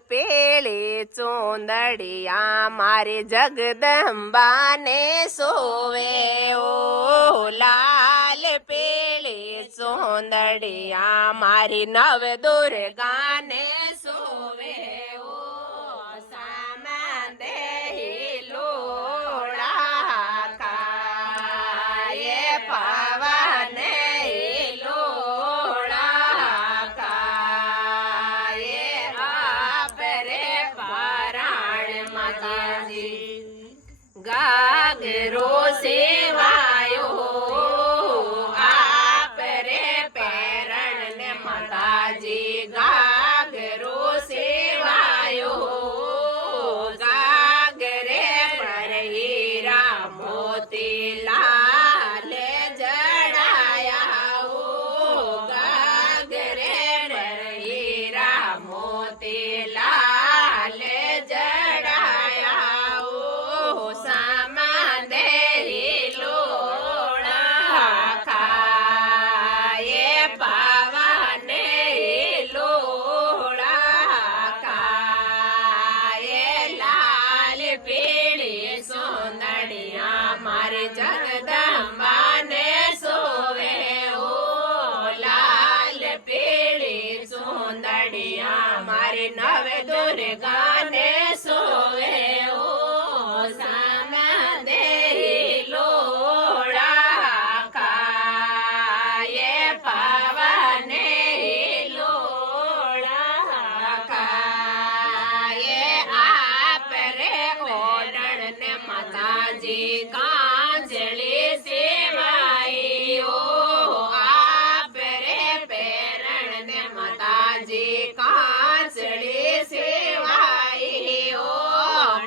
પેળી ચૂંદડિયા મારી જગદંબાને સોવે ઓ લાલ પેળી ચૂંદડિયા મારી નવ દુર્ગાને સોવે ઓ સામંદેહી લોળા કાયે પવને ગાગરો સેવાયો આપ રે પેરણ ને માતાજી ગાગરો સેવાયો ગાગરે પર હીરા મોતી લાલ જડાયા ઓ ગાગરે પર હીરા મોતી લાલ જડાયા સામંદેહી લોળા કાયે પવને લોળા કાયે લાલ પીળી સોંદડિયા મારી જગદંબાને સોવે ઓ લાલ પીળી સોંદડિયા મારી નવ દુર્ગાને સોવે ઓ માતાજી કાંજળી સેવાઈ ઓ આપ રે પેરણ ને માતાજી કાંજળી સેવાઈ ઓ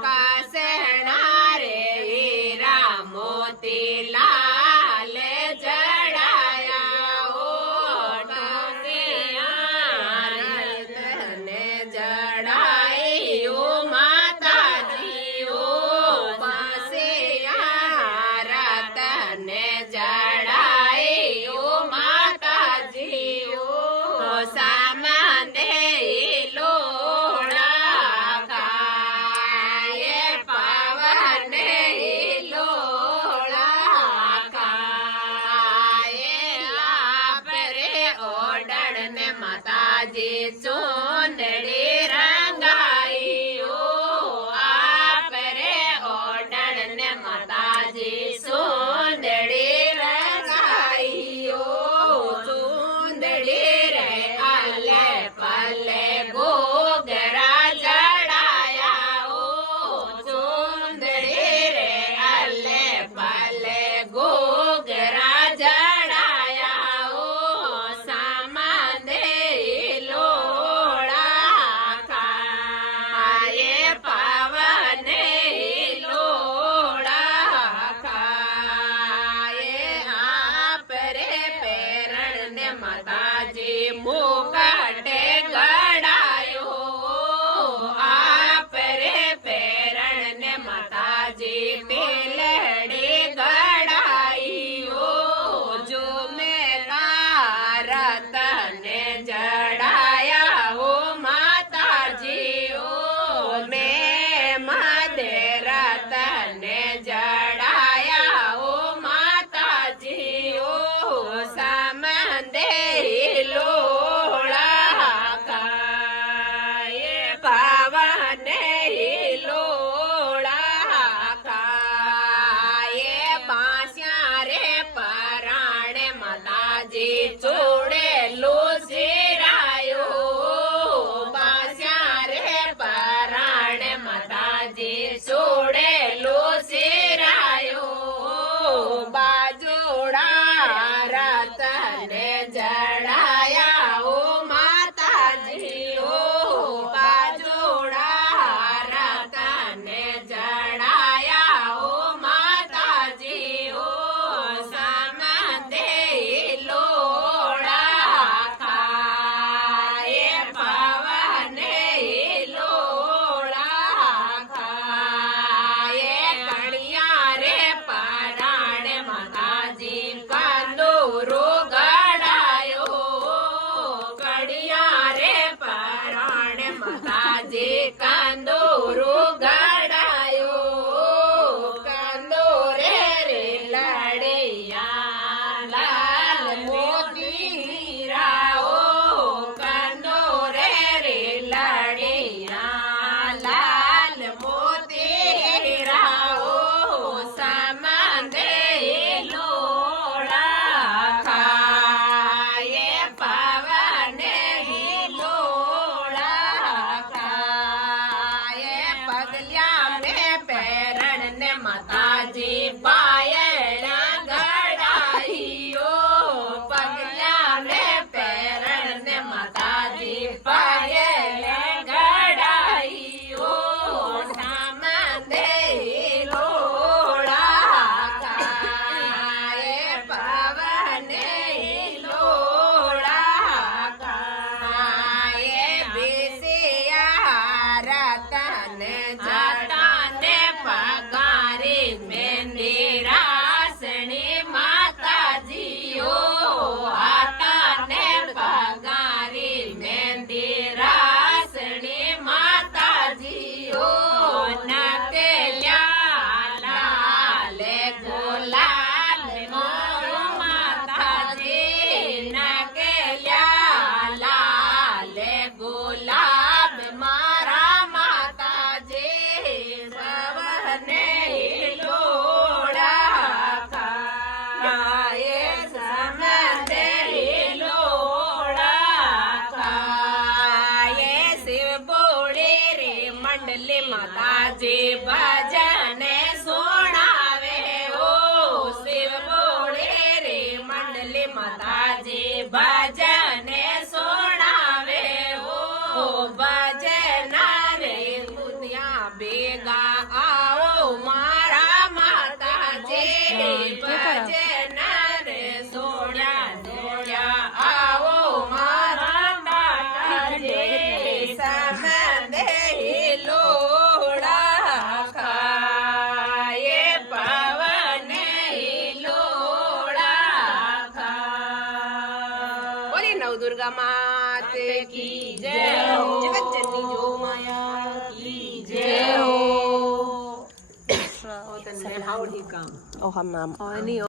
કાસણા રે હીરા મોતી લાલ જડાયા ઓ ટોકિયા ને જડાઈ ઓ માતાજી ઓ સામંદેહી લોળા કાયે પવને લોળા કાયે આપ રે ઓડણ ને માતાજી ચૂંદડી રંગાઈ ઓ આપ રે ઓડણ ને માતાજી ચૂંદડી રંગાઈ ઓ ચૂંદડી રે પલ્લે ગોગરા જડાયા ઓ ચૂંદડી રે અલ્લે પલ્લે ગોગરા જડાયા ઓ સામંદેહી લોળા કાયે પવને લોળા કાયે આપ રે પેરણ ને માતાજી મુકટે ગડાયો આપ રે પેરણ ને માતાજી પેલડી ગડાઈ ઓ જો મેં તારતને જડાયા ઓ માતાજી ઓ મેં મદરતને જડાયા ઓ માતાજી ઓ સામંદેહી લોળા કાયે પવને લોળા કાયે બાંસ્યા રે પરાણે માતાજી ચોડેલું શિરાયો બાંસ્યા રે પરાણે માતાજી ચોડેલું શિરાયો બાજોડા રતને જડાયા ઓ માતાજી ઓ બાજોડા રતને જડાયા ઓ માતાજી ઓ સામંદેહી લોળા કાયે પવને લોળા કાયે કડિયા રે પરાણે માતાજી કંદોરો ગડાયો કડિયા રે પરાણે માતાજી મંડલી માતાજી ભજને સોણાવે ઓ શિવ બોલે રે મંડલી માતાજી ભજને સોણાવે ઓ ભજન રે દુનિયા ભેગા આવો મારા માતાજી ભજન રે સોણ્યા દોડ્યા આવો મારા માતાજી સમદે લોડા ખાય પવને લોડા ખા બોલી નવદુર્ગા માત કી જય હો જગત જનની જો માયા કી જય હો ઓ તને આવડી કામ ઓ હમ નામ એની